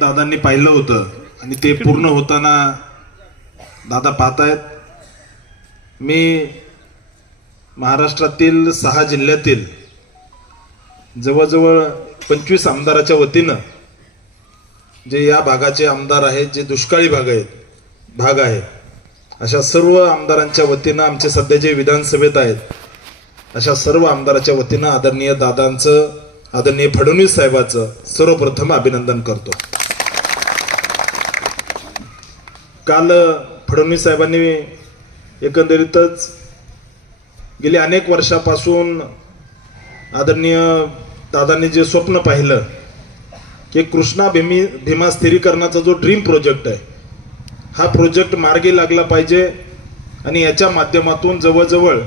दादांनी पाहिलं होतं आणि ते पूर्ण होताना दादा पाहतायत. मी महाराष्ट्रातील सहा जिल्ह्यातील जवळजवळ पंचवीस आमदाराच्या वतीनं जे या भागाचे आमदार आहेत जे दुष्काळी भाग आहेत भाग आहे अशा सर्व आमदारांच्या वतीनं आमचे सध्या जे विधानसभेत आहेत अशा सर्व आमदाराच्या वतीनं आदरणीय दादांचं आदरणीय फडणवीस साहेबाचं सर्वप्रथम अभिनंदन करतो. काल फडणवीस साहेबांनी एकंदरीतच गेली अनेक वर्षापासून आदरणीय दादांनी जे स्वप्न पाहिलं की कृष्णा भीमी भीमा स्थिरीकरणाचा जो ड्रीम प्रोजेक्ट आहे हा प्रोजेक्ट मार्गी लागला पाहिजे आणि याच्या माध्यमातून जवळजवळ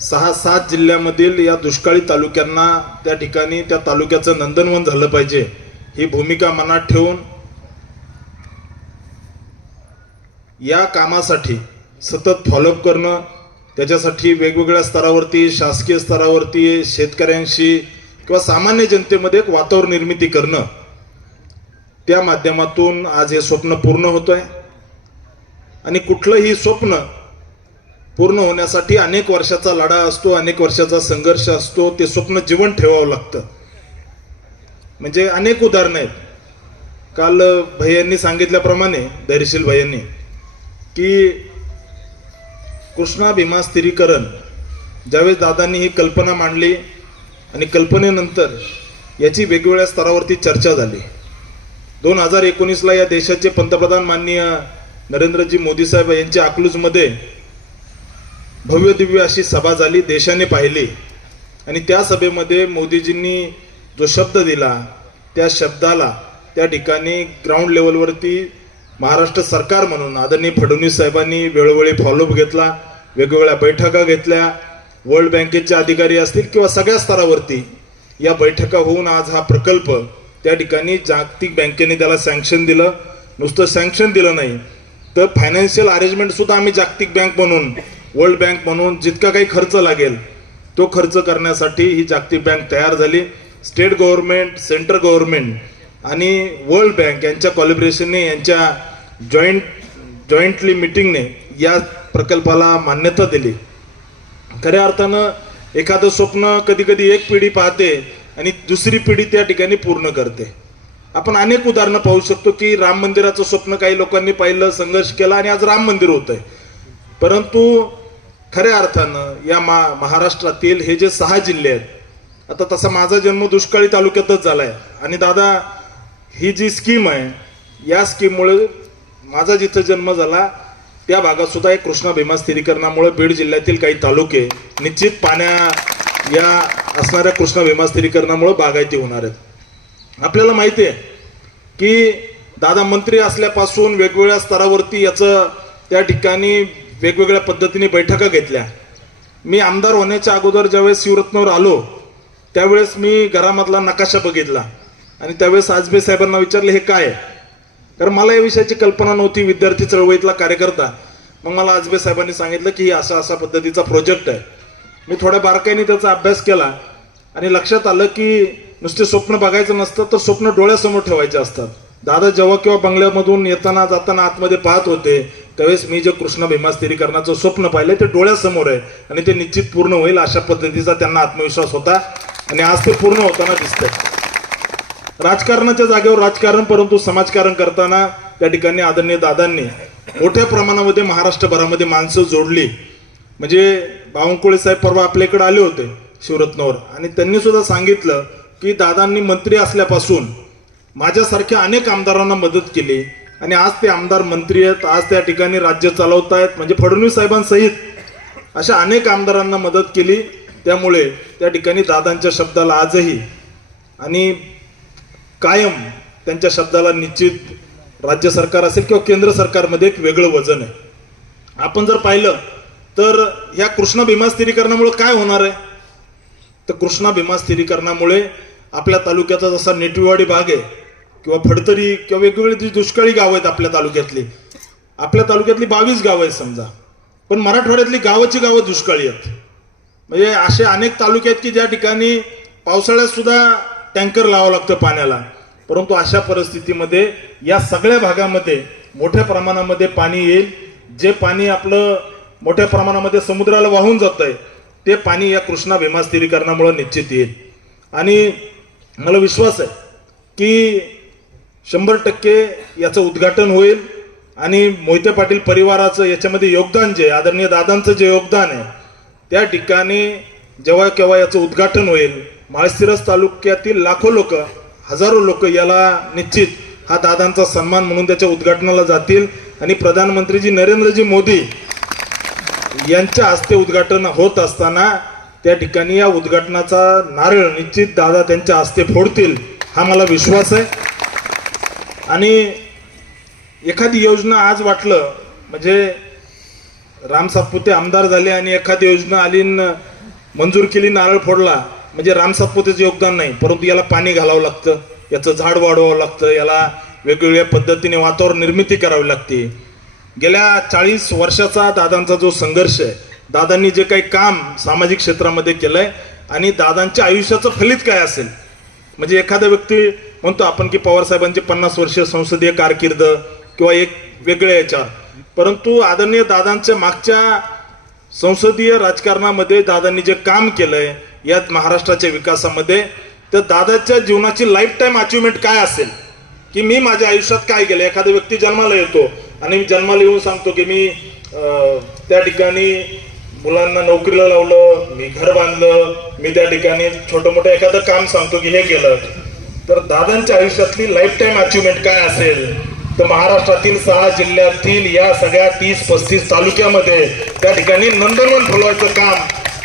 सहा सात जिल्ह्यामधील या दुष्काळी तालुक्यांना त्या ठिकाणी त्या तालुक्याचं नंदनवन झालं पाहिजे ही भूमिका मनात ठेवून या कामासाठी सतत फॉलोअप करणं त्याच्यासाठी वेगवेगळ्या स्तरावरती शासकीय स्तरावरती शेतकऱ्यांशी किंवा सामान्य जनतेमध्ये एक वातावरण निर्मिती करणं त्या माध्यमातून आज हे स्वप्न पूर्ण होतं आहे आणि कुठलंही स्वप्न पूर्ण होण्यासाठी अनेक वर्षाचा लढा असतो अनेक वर्षाचा संघर्ष असतो ते स्वप्न जीवन ठेवावं लागतं. म्हणजे अनेक उदाहरणं आहेत. काल भैयांनी सांगितल्याप्रमाणे धैर्यशील भैयांनी की कृष्णा भीमा स्थिरीकरण. ज्यावेळेस दादांनी ही कल्पना मांडली आणि कल्पनेनंतर याची वेगवेगळ्या स्तरावरती चर्चा झाली. दोन हजार एकोणीसला या देशाचे पंतप्रधान माननीय नरेंद्रजी मोदी साहेब यांच्या अकलूजमध्ये भव्य दिव्य अशी सभा झाली देशाने पाहिली. आणि त्या सभेमध्ये मोदीजींनी जो शब्द दिला त्या शब्दाला त्या ठिकाणी ग्राउंड लेवलवरती महाराष्ट्र सरकार म्हणून आदरणीय फडणवीस साहेबांनी वेळोवेळी फॉलोअप घेतला वेगवेगळ्या बैठका घेतल्या वर्ल्ड बँकेचे अधिकारी असतील किंवा सगळ्या स्तरावरती या बैठका होऊन आज हा प्रकल्प त्या ठिकाणी जागतिक बँकेने त्याला सँक्शन दिलं. नुसतं सँक्शन दिलं नाही तर फायनान्शियल अरेंजमेंटसुद्धा आम्ही जागतिक बँक म्हणून वर्ल्ड बँक म्हणून जितका काही खर्च लागेल तो खर्च करण्यासाठी ही जागतिक बँक तयार झाली. स्टेट गव्हर्नमेंट सेंट्रल गव्हर्नमेंट आणि वर्ल्ड बँक यांच्या कॉलिब्रेशनने यांच्या जॉईंट जॉईंटली मिटिंगने या प्रकल्पाला मान्यता दिली. खऱ्या अर्थानं एखादं स्वप्न कधी कधी एक पिढी पाहते आणि दुसरी पिढी त्या ठिकाणी पूर्ण करते. आपण अनेक उदाहरणं पाहू शकतो की राम मंदिराचं स्वप्न काही लोकांनी पाहिलं संघर्ष केला आणि आज राम मंदिर होत आहे परंतु खऱ्या अर्थानं या मा महाराष्ट्रातील हे जे सहा जिल्हे आहेत आता तसा माझा जन्म दुष्काळी तालुक्यातच झाला आहे आणि दादा ही जी स्कीम आहे या स्कीममुळे माझा जिथं जन्म झाला त्या भागात सुद्धा एक कृष्णा भीमा स्थिरीकरणामुळे बीड जिल्ह्यातील काही तालुके निश्चित पाण्या या असणाऱ्या कृष्णा भीमा स्थिरीकरणामुळे बागायती होणार आहेत. आपल्याला माहिती आहे की दादा मंत्री असल्यापासून वेगवेगळ्या स्तरावरती याचं त्या ठिकाणी वेगवेगळ्या पद्धतीने बैठका घेतल्या. मी आमदार होण्याच्या अगोदर ज्यावेळेस शिवरत्नावर आलो त्यावेळेस मी घरामधला नकाशा बघितला. आणि त्यावेळेस आजबे साहेबांना विचारले हे काय? आहे कारण मला या विषयाची कल्पना नव्हती विद्यार्थी चळवळीतला कार्यकर्ता. मग मला आजबे साहेबांनी सांगितलं की ही असा असा पद्धतीचा प्रोजेक्ट आहे. मी थोड्या बारकाईने त्याचा अभ्यास केला आणि लक्षात आलं की नुसते स्वप्न बघायचं नसतं तर स्वप्न डोळ्यासमोर ठेवायचे असतात. दादा जेव्हा किंवा बंगल्यामधून येताना जाताना आतमध्ये पाहत होते त्यावेळेस मी जे कृष्ण भीमास्थिरीकरणाचं स्वप्न पाहिलं ते डोळ्यासमोर आहे आणि ते निश्चित पूर्ण होईल अशा पद्धतीचा त्यांना आत्मविश्वास होता आणि आज ते पूर्ण होताना दिसतंय. राजकारणाच्या जागेवर राजकारण परंतु समाजकारण करताना त्या ठिकाणी आदरणीय दादांनी मोठ्या प्रमाणामध्ये महाराष्ट्रभरामध्ये माणसं जोडली. म्हणजे बावनकुळे साहेब परवा आपल्याकडे आले होते शिवरत्नावर. आणि त्यांनी सुद्धा सांगितलं की दादांनी मंत्री असल्यापासून माझ्यासारख्या अनेक आमदारांना मदत केली. आणि आज ते आमदार मंत्री आहेत आज त्या ठिकाणी राज्य चालवत आहेत म्हणजे फडणवीस साहेबांसहित अशा अनेक आमदारांना मदत केली. त्यामुळे त्या ठिकाणी दादांच्या शब्दाला आजही आणि कायम त्यांच्या शब्दाला निश्चित राज्य सरकार असेल किंवा केंद्र सरकारमध्ये एक वेगळं वजन आहे. आपण जर पाहिलं तर या कृष्णा भीमा स्थिरीकरणामुळे काय होणार आहे? तर कृष्णा भीमा स्थिरीकरणामुळे आपल्या तालुक्याचा जसा नेटविवाडी भाग आहे किंवा फडतरी किंवा वेगवेगळी जी दुष्काळी गावं आहेत आपल्या तालुक्यातली आपल्या तालुक्यातली बावीस गावं आहेत समजा. पण मराठवाड्यातली गावाची गावं दुष्काळी आहेत. म्हणजे असे अनेक तालुके आहेत की ज्या ठिकाणी पावसाळ्यात सुद्धा टँकर लावावं लागतं पाण्याला. परंतु अशा परिस्थितीमध्ये या सगळ्या भागामध्ये मोठ्या प्रमाणामध्ये पाणी येईल. जे पाणी आपलं मोठ्या प्रमाणामध्ये समुद्राला वाहून जात आहे ते पाणी या कृष्णा भीमास्थिरीकरणामुळं निश्चित येईल. आणि मला विश्वास आहे की शंभर टक्के याचं उद्घाटन होईल. आणि मोहिते पाटील परिवाराचं याच्यामध्ये योगदान जे आदरणीय दादांचं जे योगदान आहे त्या ठिकाणी जेव्हा केव्हा याचं उद्घाटन होईल माळशिरस तालुक्यातील लाखो लोक हजारो लोक याला निश्चित हा दादांचा सन्मान म्हणून त्याच्या उद्घाटनाला जातील. आणि प्रधानमंत्रीजी नरेंद्रजी मोदी यांच्या हस्ते उद्घाटन होत असताना त्या ठिकाणी या उद्घाटनाचा नारळ निश्चित दादा त्यांच्या हस्ते फोडतील हा मला विश्वास आहे. आणि एखादी योजना आज वाटलं म्हणजे राम सातपुते आमदार झाले आणि एखादी योजना आली मंजूर केली नारळ फोडला म्हणजे राम सातपुतेचं योगदान नाही परंतु याला पाणी घालावं लागतं याचं झाड वाढवावं लागतं याला वेगवेगळ्या पद्धतीने वातावरण निर्मिती करावी लागते. गेल्या चाळीस वर्षाचा दादांचा जो संघर्ष आहे दादांनी जे काही काम सामाजिक क्षेत्रामध्ये केलंय आणि दादांच्या आयुष्याचं फलित काय असेल? म्हणजे एखादा व्यक्ती म्हणतो आपण की पवारसाहेबांची पन्नास वर्ष संसदीय कारकीर्द किंवा एक वेगळ्या याच्यावर. परंतु आदरणीय दादांच्या मागच्या संसदीय राजकारणामध्ये दादांनी जे काम केलंय यात महाराष्ट्राच्या विकासामध्ये तर दादाच्या जीवनाची लाईफ टाईम अचिव्हमेंट काय असेल? की मी माझ्या आयुष्यात काय केलं? एखादा व्यक्ती जन्माला येतो आणि मी जन्माला येऊन सांगतो की मी त्या ठिकाणी मुलांना नोकरीला लावलं मी घर बांधलं मी त्या ठिकाणी छोटं मोठं एखादं काम सांगतो की हे केलं. तर दादांच्या आयुष्यातली लाईफ टाईम अचिव्हमेंट काय असेल? तर महाराष्ट्रातील सहा जिल्ह्यातील या सगळ्या तीस पस्तीस तालुक्यामध्ये त्या ठिकाणी नंदनवन फुलवायचं काम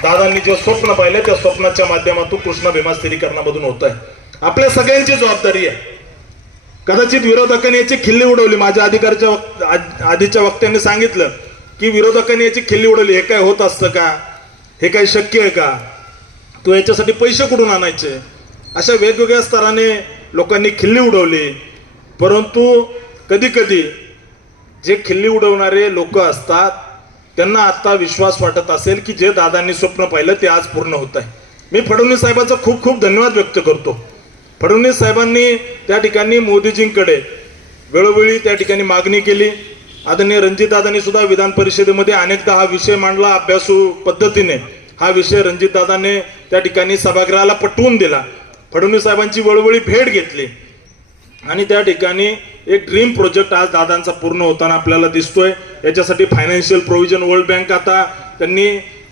दादांनी जे स्वप्न पाहिले त्या स्वप्नाच्या माध्यमातून कृष्ण भीमा स्थिरीकरणामधून होत आहे आपल्या सगळ्यांची जबाबदारी आहे. कदाचित विरोधकांनी याची खिल्ली उडवली. माझ्या अधिकारच्या वक्त- आ- आधीच्या वक्त्यांनी सांगितलं की विरोधकांनी याची खिल्ली उडवली. हे काय होत असतं का? हे काय शक्य आहे का? तू याच्यासाठी पैसे कुठून आणायचे? अशा वेगवेगळ्या स्तराने लोकांनी खिल्ली उडवली. परंतु कधी कधी जे खिल्ली उडवणारे लोक असतात त्यांना आता विश्वास वाटत असेल की जे दादांनी स्वप्न पाहिलं ते आज पूर्ण होत आहे. मी फडणवीस साहेबांचा खूप खूप धन्यवाद व्यक्त करतो. फडणवीस साहेबांनी त्या ठिकाणी मोदीजींकडे वेळोवेळी त्या ठिकाणी मागणी केली. आदरणीय रणजितदादांनी सुद्धा विधान परिषदेमध्ये अनेकदा हा विषय मांडला अभ्यासू पद्धतीने. हा विषय रणजितदादाने त्या ठिकाणी सभागृहाला पटवून दिला. फडणवीस साहेबांची वेळोवेळी भेट घेतली. आणि त्या ठिकाणी एक ड्रीम प्रोजेक्ट आज दादांचा पूर्ण होताना आपल्याला दिसतोय. याच्यासाठी फायनान्शियल प्रोव्हिजन वर्ल्ड बँक आता त्यांनी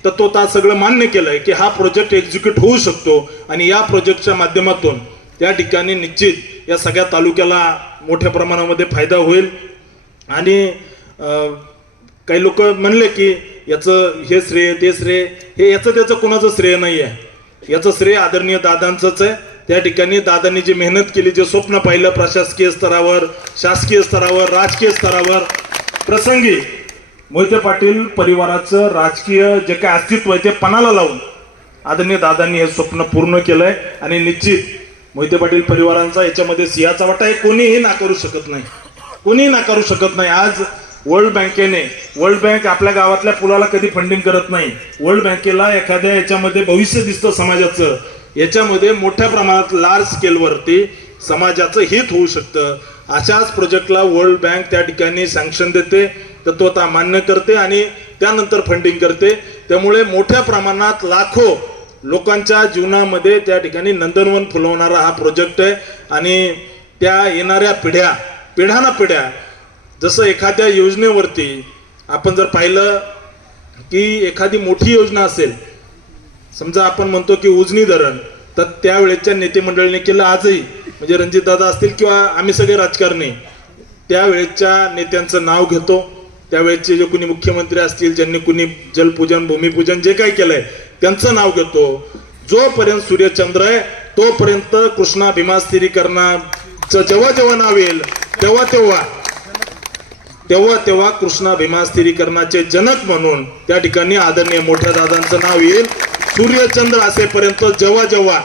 तत्वता सगळं मान्य केलंय की हा प्रोजेक्ट एक्झिक्यूट होऊ शकतो आणि या प्रोजेक्टच्या माध्यमातून त्या ठिकाणी निश्चित या सगळ्या तालुक्याला मोठ्या प्रमाणामध्ये फायदा होईल. आणि काही लोक म्हणले की याचं हे श्रेय ते श्रेय हे याचं त्याचं कोणाचं श्रेय नाही आहे याचं श्रेय आदरणीय दादांचंच आहे. त्या ठिकाणी दादांनी जी मेहनत केली जे स्वप्न पाहिलं प्रशासकीय स्तरावर शासकीय स्तरावर राजकीय स्तरावर प्रसंगी मोहिते पाटील परिवाराचं राजकीय जे काय अस्तित्व आहे ते पणाला लावून आदरणीय दादांनी हे स्वप्न पूर्ण केलंय. आणि निश्चित मोहिते पाटील परिवारांचा याच्यामध्ये सिंहाचा वाटा हे कोणीही नाकारू शकत नाही. कोणीही नाकारू शकत नाही. आज वर्ल्ड बँकेने वर्ल्ड बँक आपल्या गावातल्या पुलाला कधी फंडिंग करत नाही. वर्ल्ड बँकेला एखाद्या याच्यामध्ये भविष्य दिसतं समाजाचं. याच्यामध्ये मोठ्या प्रमाणात लार्ज स्केलवरती समाजाचं हित होऊ शकतं. अशाच प्रोजेक्टला वर्ल्ड बँक त्या ठिकाणी सँक्शन देते तत्वता मान्य करते आणि त्यानंतर फंडिंग करते. त्यामुळे मोठ्या प्रमाणात लाखो लोकांच्या जीवनामध्ये त्या ठिकाणी नंदनवन फुलवणारा हा प्रोजेक्ट आहे. आणि त्या येणाऱ्या पिढ्या पिढ्याना पिढ्या जसं एखाद्या योजनेवरती आपण जर पाहिलं की एखादी मोठी योजना असेल समजा आपण म्हणतो की उजनी धरण तर त्यावेळेच्या नेते मंडळीने केलं आजही. म्हणजे रणजित दादा असतील किंवा आम्ही सगळे राजकारणी. त्यावेळेच्या नेत्यांचं नाव घेतो. त्यावेळेचे जे कुणी मुख्यमंत्री असतील ज्यांनी कुणी जलपूजन भूमिपूजन जे काही केलंय त्यांचं नाव घेतो. जोपर्यंत सूर्यचंद्र आहे तोपर्यंत कृष्णा भीमा स्थिरीकरणाचं जेव्हा जेव्हा नाव येईल तेव्हा तेव्हा तेव्हा तेव्हा कृष्णा भीमा स्थिरीकरणाचे जनक म्हणून त्या ठिकाणी आदरणीय मोठ्या दादांचं नाव येईल. सूर्यचंद्र असेपर्यंत जेव्हा जेव्हा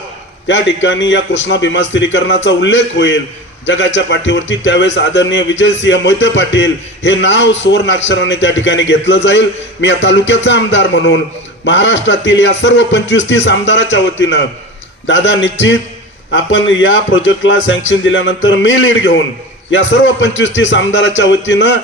त्या ठिकाणी या कृष्णा भीमास्थिरीकरणाचा उल्लेख होईल जगाच्या पाठीवरती त्यावेळेस आदरणीय विजयसिंह मोहिते पाटील हे नाव सुवर्णाक्षराने त्या ठिकाणी घेतलं जाईल. मी या तालुक्याचा आमदार म्हणून महाराष्ट्रातील या सर्व पंचवीस तीस आमदाराच्या वतीनं दादा निश्चित आपण या प्रोजेक्टला सँक्शन दिल्यानंतर मी लीड घेऊन या सर्व पंचवीस तीस आमदाराच्या वतीनं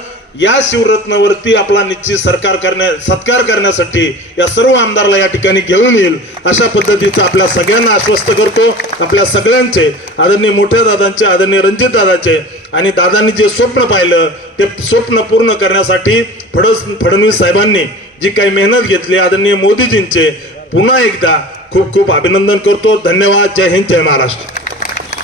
या शिवरत्नावरती आपला निश्चित सरकार करण्या सत्कार करण्यासाठी या सर्व आमदारला या ठिकाणी घेऊन येईल अशा पद्धतीचं आपल्या सगळ्यांना आश्वस्त करतो. आपल्या सगळ्यांचे आदरणीय मोठ्या दादांचे आदरणीय रणजित दादाचे आणि दादांनी जे स्वप्न पाहिलं ते स्वप्न पूर्ण करण्यासाठी फडस फडणवीस साहेबांनी जी काही मेहनत घेतली आदरणीय मोदीजींचे पुन्हा एकदा खूप खूप अभिनंदन करतो. धन्यवाद. जय हिंद जय महाराष्ट्र.